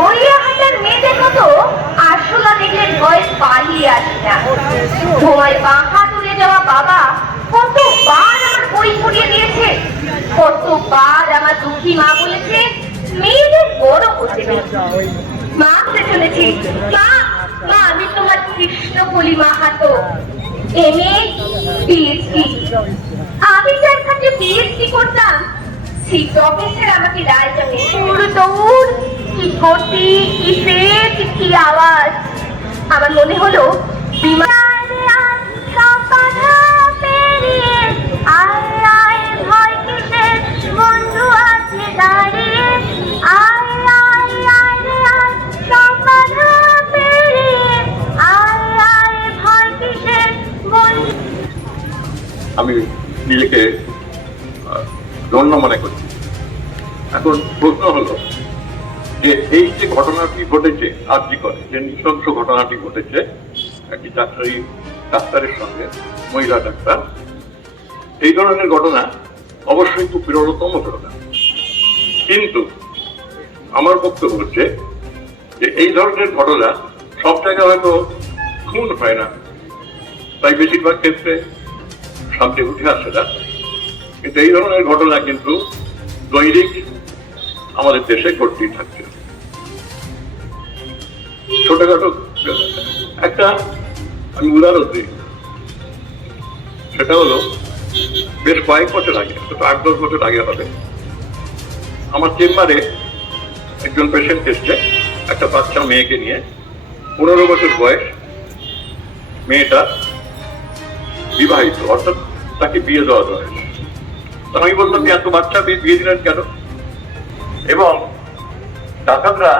গড়িয়া হাজার মেয়েদের মতো আরশোলা দেখলে ভয় পালিয়ে আসে না। তোমার বাঁ হাত উড়ে যাওয়া বাবা কতবার আমার বই পড়িয়ে দিয়েছে, কতবার আমার দুঃখী মা বলেছে মেয়েদের বড় হতে নেই। মা শুনেছি, মা মা আমি তোমার কৃষ্ণকলি মাহাতো, এমএ পিএইচডি। আমি যার কাছে পিএইচডি করতাম সেই প্রফেসর আমাকে রায় যাবে দৌড়, কি গতি, কি সেট, কি আওয়াজ। আমার মনে হলো বিমান বন্ধু আছে দাঁড়িয়ে, আয় আয় আয় রে আয় সব বাধা পেরিয়ে, আয় আয় ভয় কিসের বন্ধু। আমি নিজেকে ধন্য মনে করছি। এখন প্রশ্ন হলো যে এই যে ঘটনাটি ঘটেছে আরজিকরে, যে নৃশংস ঘটনাটি ঘটেছে একটি ডাক্তারের সঙ্গে, মহিলা ডাক্তার, এই ধরনের ঘটনা অবশ্যই খুব বিরলতম ঘটনা। কিন্তু আমার বক্তব্য হচ্ছে যে এই ধরনের ঘটনা সব জায়গায় হয়তো খুন হয় না, তাই বেশিরভাগ ক্ষেত্রে সামনে উঠে আসে না। কিন্তু এই ধরনের ঘটনা কিন্তু দৈনিক আমাদের দেশে ঘটতেই থাকছে। ছোটখাটো একটা আমি উদাহরণ দিই, সেটা হলো বেশ কয়েক বছর আগে, 8-10 বছর আগে হবে, আমার চেম্বারে একজন পেশেন্ট এসছে একটা বাচ্চা মেয়েকে নিয়ে, 15 বছর বয়স, মেয়েটা বিবাহিত, অর্থাৎ তাকে বিয়ে দেওয়া হয়েছে। আমি বললাম যে এত বাচ্চা বিয়ে দিলেন কেন? এবং ডাকাতরা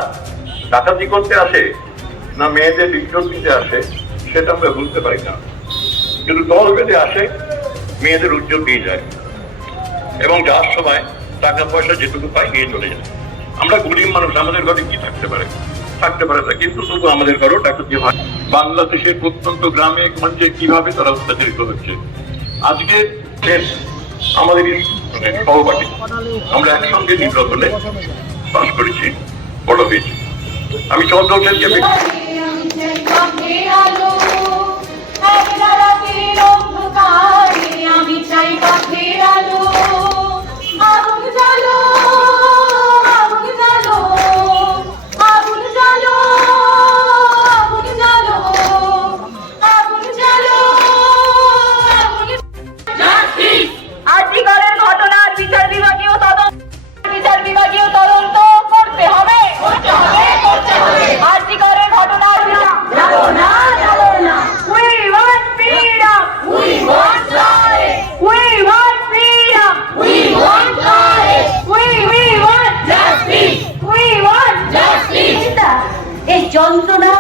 ডাকাতি করতে আসে না মেয়েদের বিক্রয় দিতে আসে সেটা আমরা বুঝতে পারি না, কিন্তু দল বেঁধে আসে, মেয়েদের উজ্জ্বল দিয়ে যায় এবং যাওয়ার সময় টাকা পয়সা যেটুকু পাই নিয়ে চলে যায়। আমরা গরিব মানুষ, আমাদের ঘরে কি থাকতে পারে না, কিন্তু তবু আমাদের ঘরেও ডাকাতি হয়। বাংলাদেশের প্রত্যন্ত গ্রামে গঞ্জে কিভাবে তারা অত্যাচারিত হচ্ছে। আজকে আমাদের সহপাঠী আমরা একসঙ্গে নির্বাচনে পাশ করেছি, বড় হয়েছি। আমি চন্দ্র সেনকে আমি চাই পথের আলো, আগুন জ্বালো, আগুন জ্বালো, আগুন জ্বালো, আগুন জ্বালো, আগুন জ্বালো, আরজিকরের ঘটনার বিচার বিভাগীয় তদন্ত করতে হবে। আরজিকরের ঘটনার We want freedom. We want life. We want freedom. We want life. We want justice. We want justice. এই যন্ত্রণা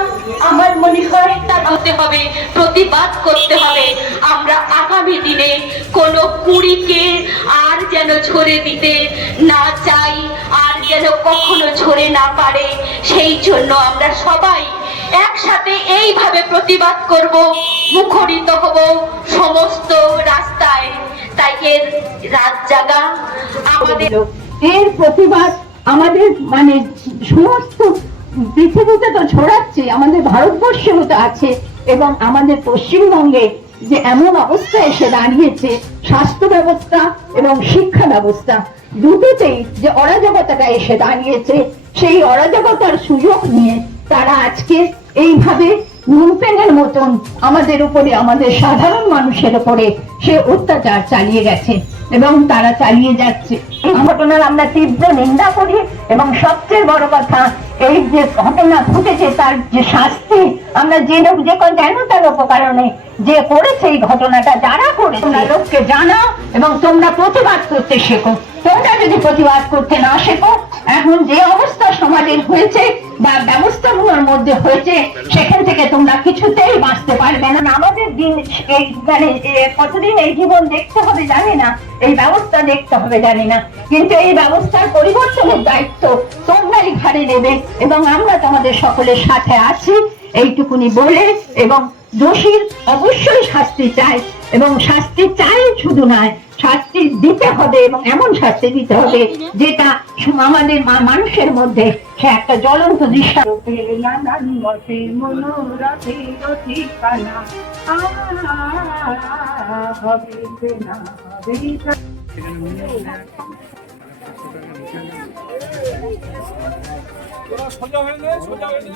আমার মনে হয় তার হতে হবে, প্রতিবাদ করতে হবে। আমরা আগামী দিনে কোনো কুড়িকে আর যেন ছড়ে দিতে না চাই, আর যেন কখনো ছড়ে না পারে, সেই জন্য আমরা সবাই একসাথে এইভাবে প্রতিবাদ করব, মুখরিত হব সমস্ত রাস্তায়। তাই এর রাত জাগা আমাদের, এর প্রতিবাদ আমাদের মানে সমস্ত পৃথিবীতে তো ছড়াচ্ছে, আমাদের ভারতবর্ষেও তো আছে, এবং আমাদের পশ্চিমবঙ্গে যে এমন অবস্থা এসে দাঁড়িয়েছে, স্বাস্থ্য ব্যবস্থা এবং শিক্ষা ব্যবস্থা দুটোতেই যে অরাজকতাটা এসে দাঁড়িয়েছে, সেই অরাজকতার সুযোগ নিয়ে তারা আজকে এইভাবে লুম্পেনের মতন আমাদের উপরে, আমাদের সাধারণ মানুষের উপরে সে অত্যাচার চালিয়ে গেছে এবং তারা চালিয়ে যাচ্ছে। এই ঘটনার আমরা তীব্র নিন্দা করি এবং সবচেয়ে বড় কথা, এই যে ঘটনা ঘটেছে তার যে শাস্তি আমরা যেন তার উপকারণে যে করেছে এই ঘটনাটা, যারা করেছে লোককে জানাও এবং তোমরা প্রতিবাদ করতে শেখো। তোমরা যদি প্রতিবাদ করতে না শেখো, এখন যে অবস্থা সমাজের হয়েছে বা ব্যবস্থাগুলোর মধ্যে হয়েছে, সেখান থেকে তোমরা কিছুতেই বাঁচতে পারবে না। আমাদের দিন মানে কতদিন এই জীবন দেখতে হবে জানি না, এই ব্যবস্থা দেখতে হবে জানি না, কিন্তু এই ব্যবস্থার পরিবর্তনের দায়িত্ব তোমরাই ঘাড়ে নেবে এবং আমরা তোমাদের সকলের সাথে আছি, এইটুকুনি বলে এবং দোষীর অবশ্যই শাস্তি চাই, এবং শাস্তি চাই শুধু নয়, শাস্তি দিতে হবে, এবং এমন শাস্তি দিতে হবে যেটা আমাদের মানুষের মধ্যে সে একটা জ্বলন্ত দৃষ্টান্ত। সোজা হয়ে নে, সোজা হয়ে নে।